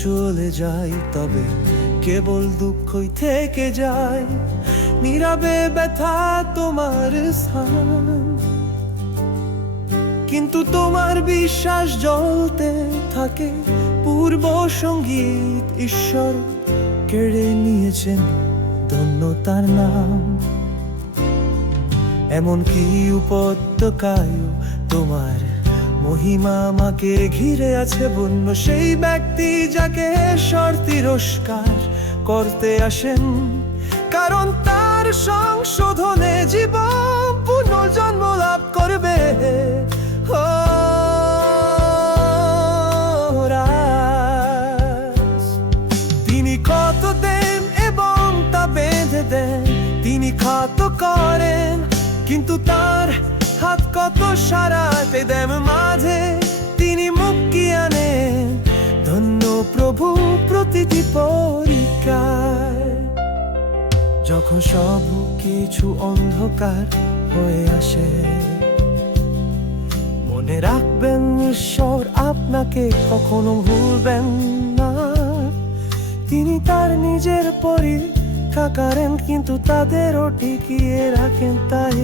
চলে যায়, তবে কেবল দুঃখই থেকে যায়। নীরবে ব্যথা তোমার স্থান, কিন্তু তোমার বিশ্বাস জ্বলতে থাকে। পূর্ব সঙ্গীত ঈশ্বর কেড়ে নিয়েছেন, ধন্য তার নাম। এমনকি উপত্যকায় তোমার মহিমা আমাকে ঘিরে আছে। বন্য সেই ব্যক্তি যাকে ঈশ্বর তিরস্কার করতে আসেন, কারণ তার সংশোধনে জীবন পুনর্জন্ম লাভ করবে। ও রাজ, তিনি কত দেন এবং তা বেঁধে দেন। তিনি খাত করেন, কিন্তু তার হাত কত সারাতে দেন মাঝে তিনি মুক্তি আনেন। ধন্য প্রভু প্রতিটি পরীক্ষায়, যখন সব কিছু অন্ধকার হয়ে আসে। মনে রাখবেন, ঈশ্বর আপনাকে কখনো ভুলবেন না। তিনি তার নিজের পরীক্ষা করেন, কিন্তু তাদেরও টিকিয়ে রাখেন। তাই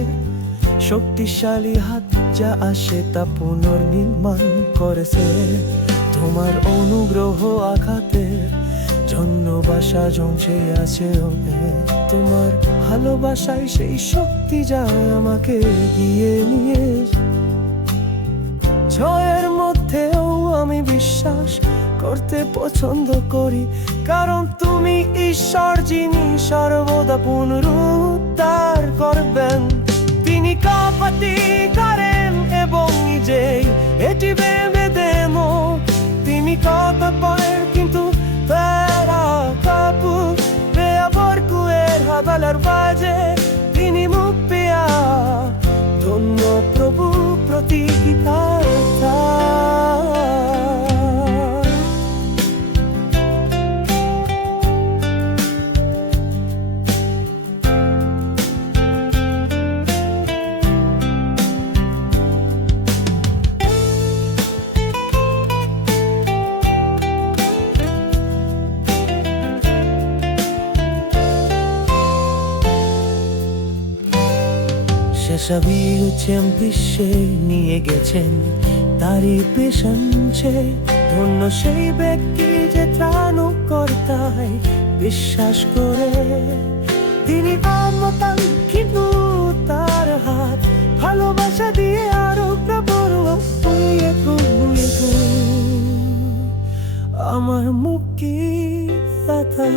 শক্তিশালী হাত যা আসে তা পুনর্নির্মাণ করেছে। তোমার অনুগ্রহ আঘাতের জন্য বাসা জমছে আছে। তোমার ভালোবাসায় সেই শক্তি যা আমাকে এগিয়ে নিয়ে। জয়ের মধ্যেও আমি বিশ্বাস করতে পছন্দ করি, কারণ তুমি ঈশ্বর যিনি সর্বদা পুনরুদ্ধার করবেন। তিনি কাপাতি করেন এবং নিজেই এটি ভেবে দেন। তিনি কথা বলেন, কিন্তু তারা কাপু বেয়াবর কুয়ের হাবালার বাজে তিনি মুখ পেয়া। ধন্য প্রভু প্রতিজ্ঞা। বিশ্বে নিয়ে গেছেন, তারই পেশাঞ্চে। ধন্য সেই ব্যক্তি যে ত্রাণকর্তায় বিশ্বাস করে। তিনি আমতান, কিন্তু তার হাত ভালোবাসা দিয়ে আরো প্রবল আমার মুক্তি দাতা।